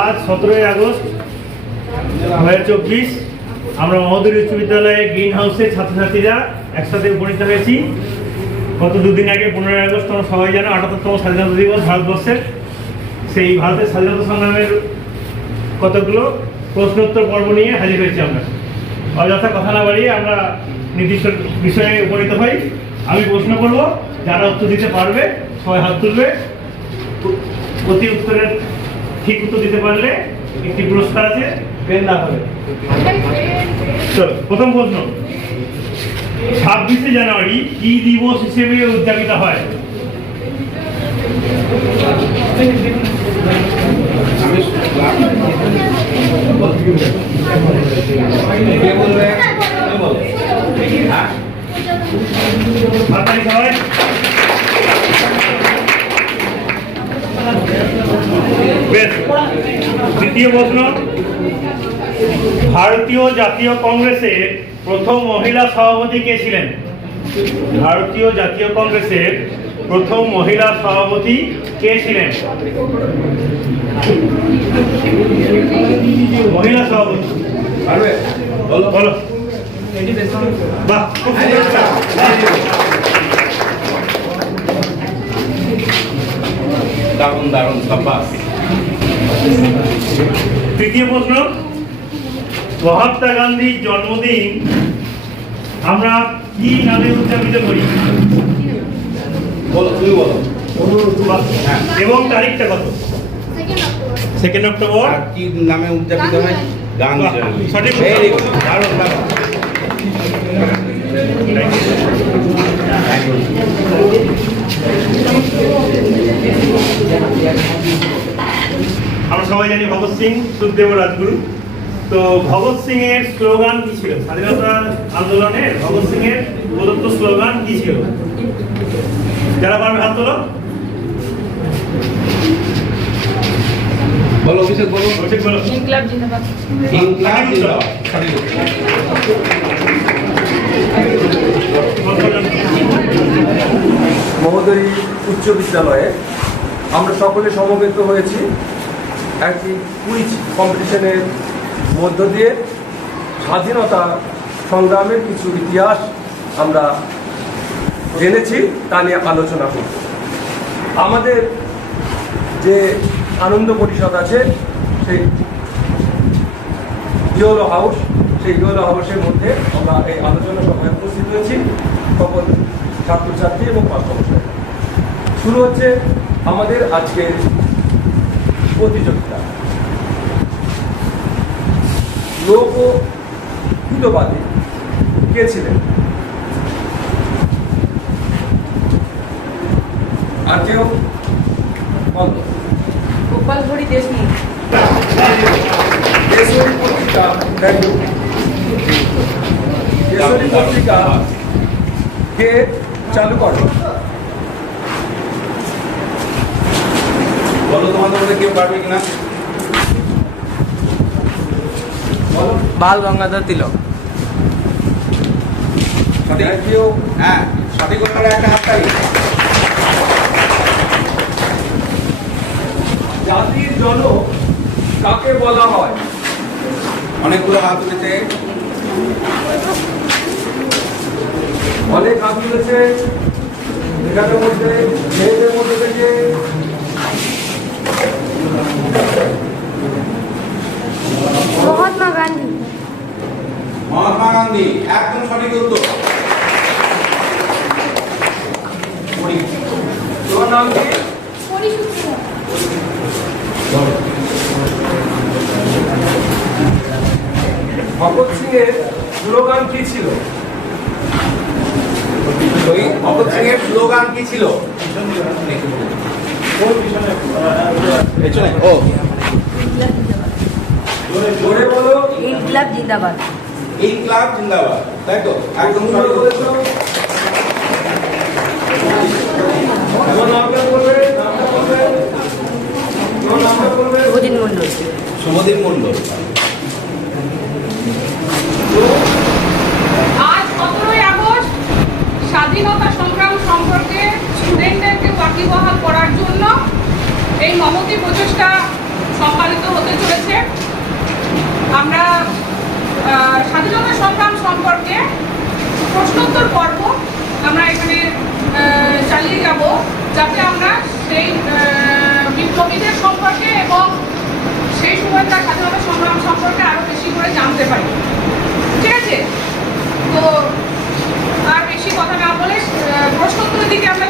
আজ সতেরোই আগস্ট দু হাজার চব্বিশ, আমরা মহোদয় উচ্চ বিদ্যালয়ে গ্রিন হাউসে ছাত্রছাত্রীরা একসাথে উপনীত হয়েছি। গত দুদিন আগে পনেরোই আগস্ট তোমরা সবাই জানো আটাত্তরতম স্বাধীনতা দিবস ভারতবর্ষের। সেই ভারতের স্বাধীনতা সংগ্রামের কতগুলো প্রশ্নোত্তর পর্ব নিয়ে হাজির হয়েছি আমরা। অযথা কথা না বাড়িয়ে আমরা নির্দিষ্ট বিষয়ে উপনীত হই। আমি প্রশ্ন করব, যারা উত্তর দিতে পারবে, সবাই হাত তুলবে। প্রতি উত্তরের ঠিক উত্তর দিতে পারলে একটি পুরস্কার আছে, পেন হবে চলো, প্রথম প্রশ্ন। ছাব্বিশে জানুয়ারি কি দিবস হিসেবে উদযাপিত হয়? হাততালি সবাই বেশ। দ্বিতীয় প্রশ্ন, ভারতীয় জাতীয় কংগ্রেসের প্রথম মহিলা সভাপতি কে ছিলেন? ভারতীয় জাতীয় কংগ্রেসের প্রথম মহিলা সভাপতি কে ছিলেন? মহিলা সভাপতি। দারুণ দারুণ, সাব্বাস। তৃতীয় প্রশ্ন মহাত্মা গান্ধীর জন্মদিন আমরা কি নামে উদযাপিত করি? বলো তুমি বলো। হ্যাঁ, এবং তারিখটা কত? সেকেন্ড অক্টোবর কি নামে উদযাপিত হয়? গান্ধী সঠিক। ভেরি গুড দারুণ দারুণ আমরা সবাই জানি ভগৎ সিং সুখদেব রাজগুরু। তো ভগৎ সিং এর স্লোগান কি ছিল? স্বাধীনতা আন্দোলনে ভগৎ সিং এর প্রদত্ত স্লোগান কি ছিল? যারা পারবে হাত তোলো। বলো অভিষেক বলো। অভিষেক বলো। ইনকলাব জিন্দাবাদ। ইনকলাব জিন্দাবাদ মহোদয়ী উচ্চ বিদ্যালয়ে আমরা সকলে সমবেত হয়েছি। একটি কুইজ কম্পিটিশনের মধ্য দিয়ে স্বাধীনতা সংগ্রামের কিছু ইতিহাস আমরা জেনেছি, তা নিয়ে আলোচনা করব। আমাদের যে আনন্দ পরিষদ আছে, সেই ইয়োলো হাউস সেই ইয়োলো হাউসের মধ্যে আমরা এই আলোচনা সভায় উপস্থিত হয়েছি। সকল ছাত্রছাত্রী এবং মাস্টারমশাই শুরু হচ্ছে আমাদের আজকের প্রতিযোগিতা। লোক ও হিতবাদী কে ছিলেন? আর কেউ? বন্ধ। গোপাল হরি দেশমুখ দেশরি পত্রিকা থ্যাংক ইউ দেশরি পত্রিকা কে চালু করে? বলো তোমাদের মধ্যে কেউ পারবে কিনা? বলো গঙ্গাধর তিলক। হ্যাঁ সঠিক উত্তরে একটা হাততালি জাতির জনক কাকে বলা হয়? অনেকগুলো হাত উঠেছে। অনেক হাত তুলেছে এখানের মধ্যে মেয়েদের মধ্যে থেকে মহাত্মা গান্ধী। মহাত্মা গান্ধী একদম সঠিক উত্তর। তোমার নাম কি? ভগৎ সিং এর স্লোগান কি ছিল? ওই ভগৎ সিং এর স্লোগান কি ছিল? পেছনে। ও। জোরে বলো ইনকলাব জিন্দাবাদ। এই ক্লাব জিন্দাবাদ তাই তো? একদম সঠিক। বলেছ। তোমার নামটা বলবে নামটা বলবে। নামটা বলবে। শুভদিন মন্ডল আজ সতেরোই আগস্ট স্বাধীনতা সংগ্রাম সম্পর্কে স্টুডেন্টদেরকে ওয়াকিবহাল করার জন্য এই মমতি প্রচেষ্টা সম্পাদিত আমরা স্বাধীনতা সংগ্রাম সম্পর্কে প্রশ্নোত্তর পর্ব আমরা এখানে চালিয়ে যাব, যাতে আমরা সেই বিপ্লবীদের সম্পর্কে এবং সেই সময় তার স্বাধীনতা সংগ্রাম সম্পর্কে আরও বেশি করে জানতে পারি। ঠিক আছে? তো আর বেশি কথা না বলে প্রশ্নোত্তরের দিকে আমরা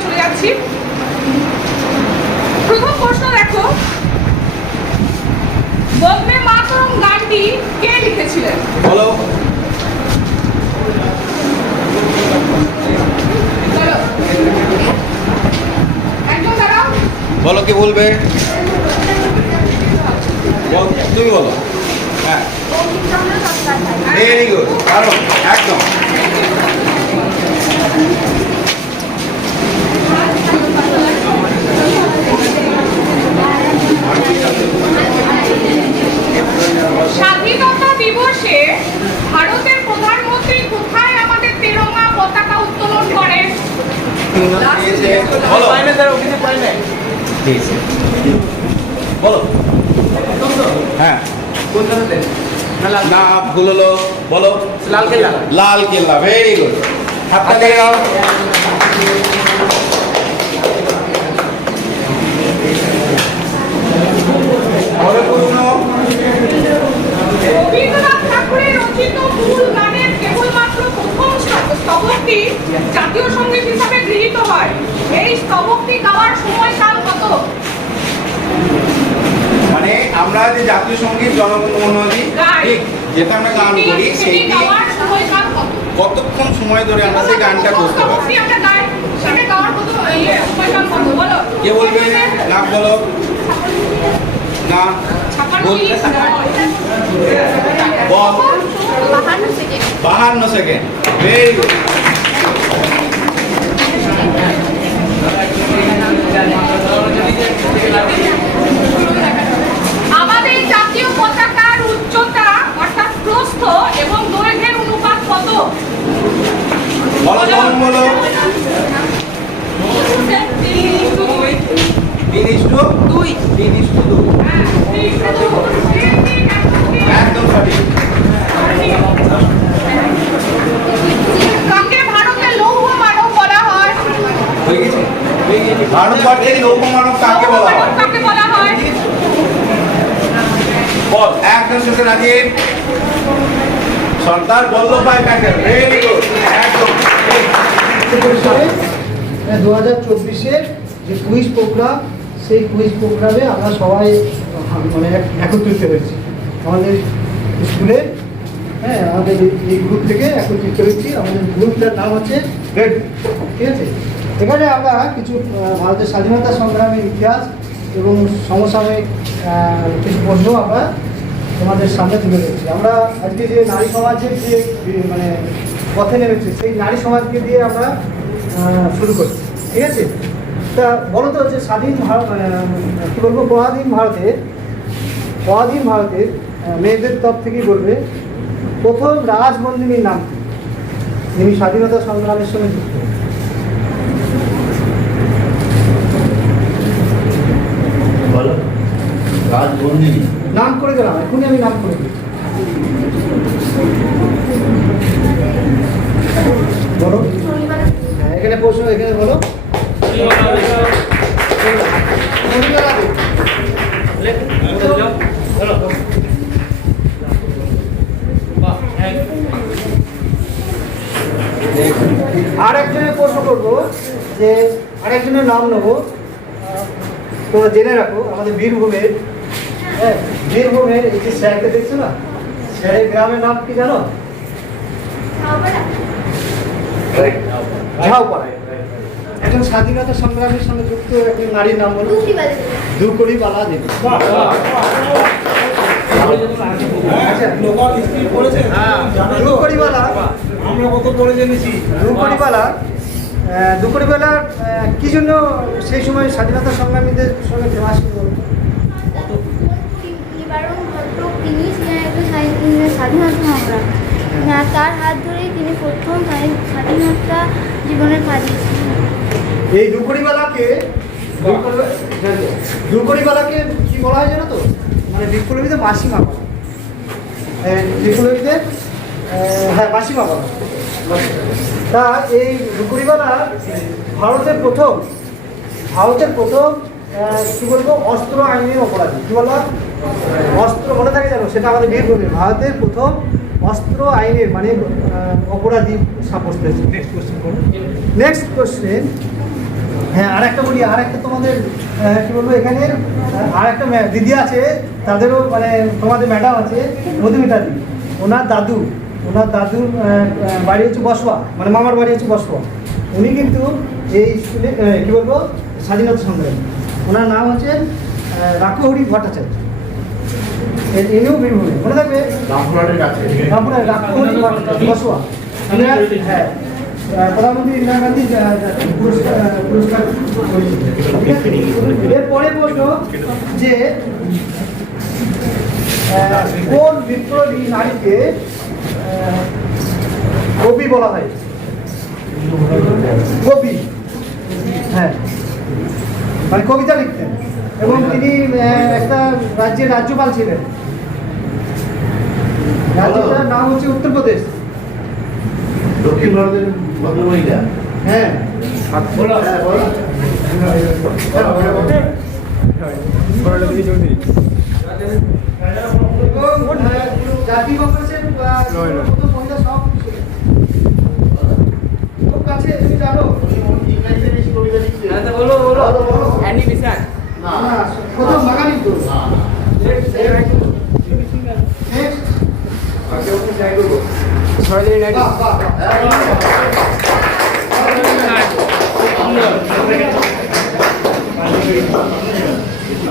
কি বলবে? বল, তুমি বলো। হ্যাঁ। ভেরি গুড কারণ একদম। স্বাধীনতা দিবসে ভারতের প্রধানমন্ত্রী কোথায় আমাদের তেরঙ্গা পতাকা উত্তোলন করেন? বলো বলো। হ্যাঁ। না ভুল হলো। বলো। লাল কেল্লা। লাল কেল্লা ভেরি গুড হাতটা দিয়ে দাও রচিত স্তবকটি জাতীয় সংগীত হিসাবে গৃহীত হয়। এই স্তবকটি গাওয়ার সময়কাল কত? মানে আমরা যে জাতীয় সংগীত। ঠিক যেটা আমরা গান করি সেইটি গাওয়ার সময়কাল কত? কতক্ষণ সময় ধরে আমরা সেই গানটা করতে পারি? কে বলবে? না বলো। না ছাপান্ন বল। মিনিট বল বাহান্ন সেকেন্ড। আমাদের জাতীয় পতাকার উচ্চতা অর্থাৎ প্রস্থ এবং দৈর্ঘ্যের অনুপাত কত? দুই। হ্যাঁ। একদম সঠিক কাকে ভারতের লৌহ মানব বলা হয় হয়ে গেছে ভারতবর্ষের লৌহমানব কাকে বলা হয়? কাকে বলা হয়? বল একদম সাথে রাজীব সর্দার বল্লভভাই প্যাটেল ভেরি গুড একদম। দু হাজার চব্বিশের যে কুইজ প্রোগ্রাম সেই কুইজ প্রোগ্রামে আমরা সবাই মানে এক- একত্রিত হয়েছি। আমাদের স্কুলে হ্যাঁ আমাদের এই- এই গ্রুপ থেকে একত্রিত হয়েছি। আমাদের গ্রুপটার নাম হচ্ছে রেড ঠিক আছে? এখানে আমরা কিছু ভারতের স্বাধীনতা সংগ্রামের ইতিহাস এবং সমসাময়িক কিছু প্রশ্ন আমরা তোমাদের সামনে তুলে ধরছি। আমরা আজকে যে নারী সমাজের যে মানে পথে নেমেছি, সেই নারী সমাজকে দিয়ে আমরা শুরু করছি। ঠিক আছে? তা বলো তো যে স্বাধীন ভারত কী বলব পরাধীন ভারতে, পরাধীন ভারতের মেয়েদের তরফ থেকেই বলবে, প্রথম রাজবন্দিনীর নাম যিনি স্বাধীনতা সংগ্রামের সঙ্গে যুক্ত বলো রাজবন্দিনী নাম করে দিলাম, এখনই আমি নাম করে বলো। হ্যাঁ এখানে প্রশ্ন এখানে বলো। আর একজনের প্রশ্ন করব, যে আরেকজনের নাম নেব। তোমরা জেনে রাখো, আমাদের বীরভূমের হ্যাঁ বীরভূমের এই যে স্যারকে দেখছ না? স্যারের গ্রামের নাম কি জানো? একজন স্বাধীনতা সংগ্রামের সঙ্গে যুক্ত একজন নারীর নাম বলো। দুকড়ি বালা দেবী। আচ্ছা। দুকড়িবালা দুকড়িবালা কি জন্য সেই সময় স্বাধীনতা সংগ্রামীদের সঙ্গে ফেমাস নিবারণ ভট্ট তিনি ছিলেন একজন স্বাধীন- স্বাধীনতা সংগ্রাম। না, তার হাত ধরেই তিনি প্রথম স্বাধীন- স্বাধীনতা জীবনের কাজ এই দুকড়িবালাকে দুকড়িবালাকে কি বলা হয় জানো তো? মানে বিপ্লবীদের মাসিমা বলা। হয়। বিপ্লবীদের হ্যাঁ মাসিমা বলা। তা এই রুকুরিবালা ভারতের প্রথম ভারতের প্রথম কি বলব অস্ত্র আইনের অপরাধী। কি বলব অস্ত্র মনে থাকে জানো সেটা আমাদের বীরভূমে ভারতের প্রথম অস্ত্র আইনের মানে অপরাধী সাব্যস্ত হয়েছে। নেক্সট কোশ্চেন নেক্সট কোশ্চেন হ্যাঁ আর একটা বলি আর একটা তোমাদের কি বলব এখানে আর একটা দিদি আছে তাদেরও মানে তোমাদের ম্যাডাম আছে মধুমিতা দি। ওনার দাদু ওনার দাদুর বাড়ি হচ্ছে বসুয়া মানে মামার বাড়ি হচ্ছে বসুয়া। উনি কিন্তু এই স্কুলে কি বলব স্বাধীনতা সংগ্রামী। ওনার নাম হচ্ছে রাকুহরি ভট্টাচার্য। এনেও বীরভূমে মনে থাকবে? রামপুরহাটের কাছে। হ্যাঁ আহ, প্রধানমন্ত্রী ইন্দিরা গান্ধী পুরস্কার পুরস্কার পেয়েছিলেন। এরপরে প্রশ্ন যে কোন বিপ্লবী নারীকে কবি বলা হয়? কবি। হ্যাঁ। মানে কবিতা লিখতেন। এবং তিনি আহ, রাজ্যের রাজ্যপাল ছিলেন। রাজ্যটার নাম হচ্ছে উত্তরপ্রদেশ দক্ষিণ ভারতের ভদ্রমহিলা? হ্যাঁ। এবং কংগ্রেসের মহিলা সভাপতি ছিলেন। খুব কাছে তুমি জানো ইংরেজিতে বেশি কবিতা লিখছে বলো বলো। বলো। অ্যানি না না, প্রথম বাঙালি তো না, না। Next. সরোজিনী নাইডু বাহ, বাহ।